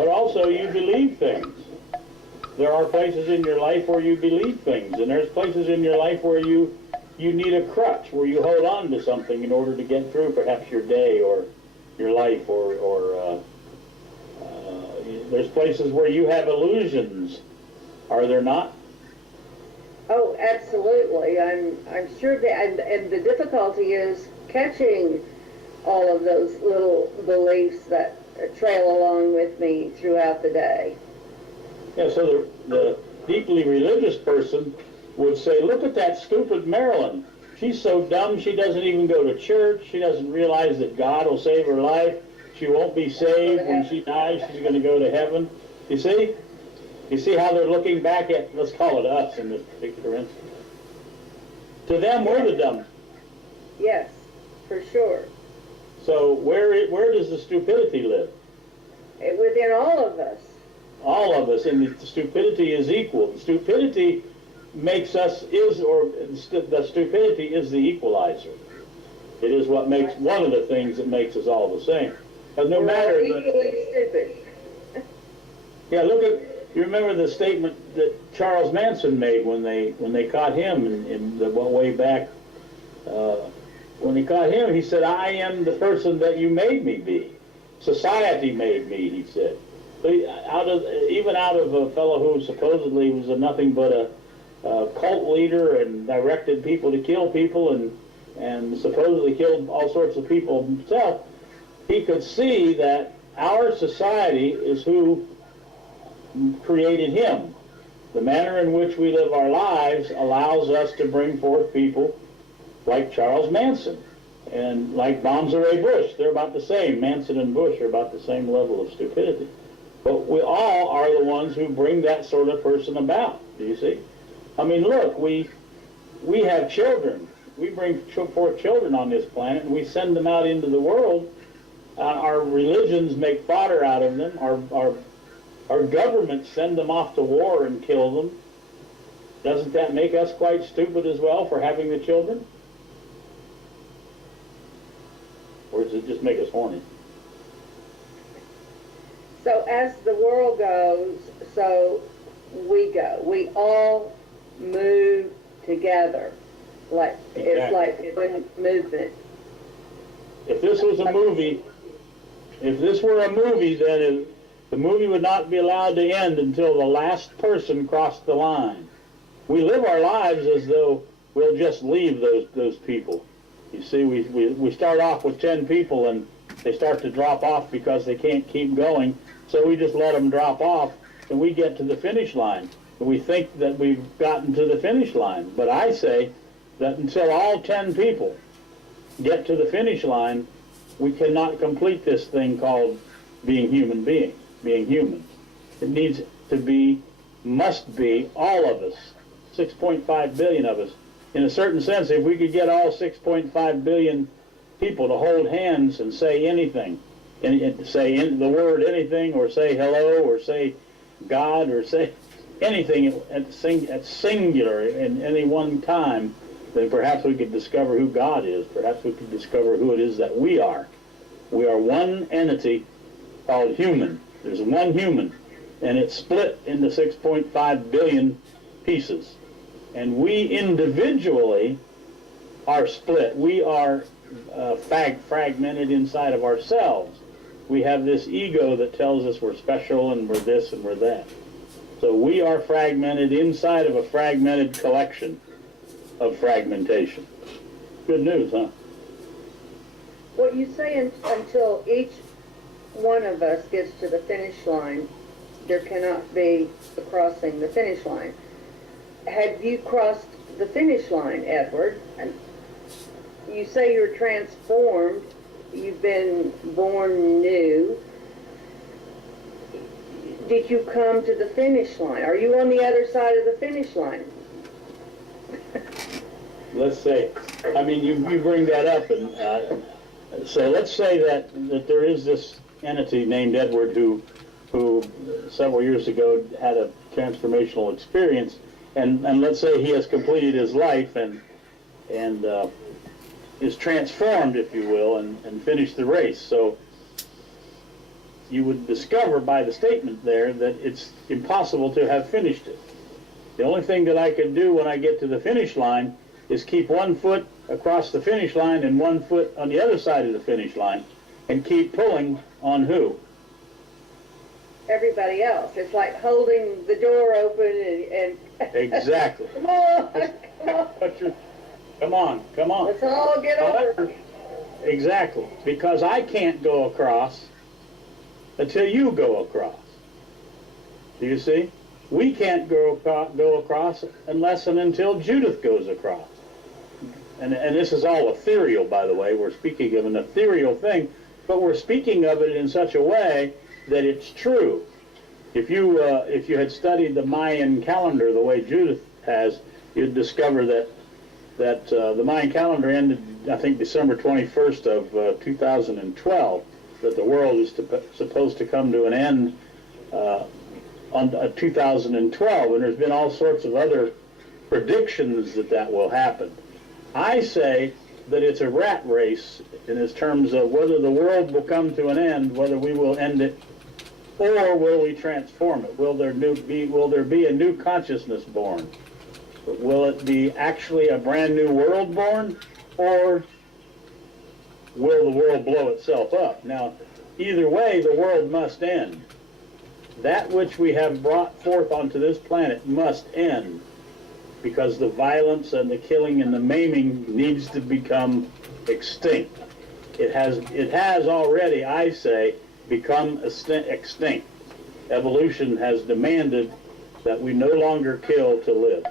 But also you believe things. There are places in your life where you believe things, and there's places in your life where you need a crutch, where you hold on to something in order to get through perhaps your day or your life, or there's places where you have illusions, are there not? Oh, absolutely. I'm sure that, and the difficulty is catching all of those little beliefs that trail along with me throughout the day. Yeah, so the deeply religious person would say, look at that stupid Marilyn. She's so dumb she doesn't even go to church. She doesn't realize that God will save her life. She won't be saved. When she dies, she's going to go to heaven. You see? You see how they're looking back at, let's call it us in this particular instance. To them, we're the dumb. Yes, for sure. So where does the stupidity live? Within all of us. All of us, and the stupidity is equal. The stupidity makes us, the stupidity is the equalizer. It is what makes, one of the things that makes us all the same. But no matter equally stupid. Yeah, look at, you remember the statement that Charles Manson made when they caught him in the way back. When they caught him, he said, "I am the person that you made me be. Society made me," he said. So even out of a fellow who supposedly was nothing but a cult leader and directed people to kill people and supposedly killed all sorts of people himself, he could see that our society is who created him. The manner in which we live our lives allows us to bring forth people like Charles Manson and like Bonzaray Bush. They're about the same. Manson and Bush are about the same level of stupidity. But we all are the ones who bring that sort of person about. Do you see? I mean, look, we have children. We bring forth children on this planet, and we send them out into the world. Our religions make fodder out of them. Our governments send them off to war and kill them. Doesn't that make us quite stupid as well for having the children? Or does it just make us horny? So as the world goes, so we go. We all move together. Like it's like one movement. If this was a movie, if this were a movie, then the movie would not be allowed to end until the last person crossed the line. We live our lives as though we'll just leave those people. You see, we start off with 10 people and they start to drop off because they can't keep going, so we just let them drop off and we get to the finish line. And we think that we've gotten to the finish line, but I say that until all 10 people get to the finish line, we cannot complete this thing called being human beings, being humans. It needs to be, must be, all of us, 6.5 billion of us. In a certain sense, if we could get all 6.5 billion people to hold hands and say anything, and say the word anything, or say hello, or say God, or say anything at singular in any one time, then perhaps we could discover who God is. Perhaps we could discover who it is that we are. We are one entity called human. There's one human, and it's split into 6.5 billion pieces. And we individually are split. We are fragmented inside of ourselves. We have this ego that tells us we're special and we're this and we're that. So we are fragmented inside of a fragmented collection of fragmentation. Good news, huh? Well, you say until each one of us gets to the finish line, there cannot be a crossing the finish line. Have you crossed the finish line, Edward? And you say you're transformed, you've been born new. Did you come to the finish line? Are you on the other side of the finish line? Let's say, I mean, you bring that up, and so let's say that there is this entity named Edward who several years ago had a transformational experience, and let's say he has completed his life and is transformed, if you will, and finished the race. So you would discover by the statement there that it's impossible to have finished it. The only thing that I can do when I get to the finish line is keep 1 foot across the finish line and 1 foot on the other side of the finish line, and keep pulling on who? Everybody else. It's like holding the door open and Exactly. Come on, come on. Come on. Let's all get over. Exactly. Because I can't go across until you go across. Do you see? We can't go across unless and until Judith goes across. And this is all ethereal, by the way. We're speaking of an ethereal thing, but we're speaking of it in such a way that it's true. If you had studied the Mayan calendar the way Judith has, you'd discover that the Mayan calendar ended, I think, December 21st of 2012. That the world is supposed to come to an end on 2012, and there's been all sorts of other predictions that will happen. I say that it's a rat race in terms of whether the world will come to an end, whether we will end it, or will we transform it? Will there be a new consciousness born? Will it be actually a brand new world born, or will the world blow itself up? Now, either way, the world must end. That which we have brought forth onto this planet must end, because the violence and the killing and the maiming needs to become extinct. It has already, I say, become extinct. Evolution has demanded that we no longer kill to live.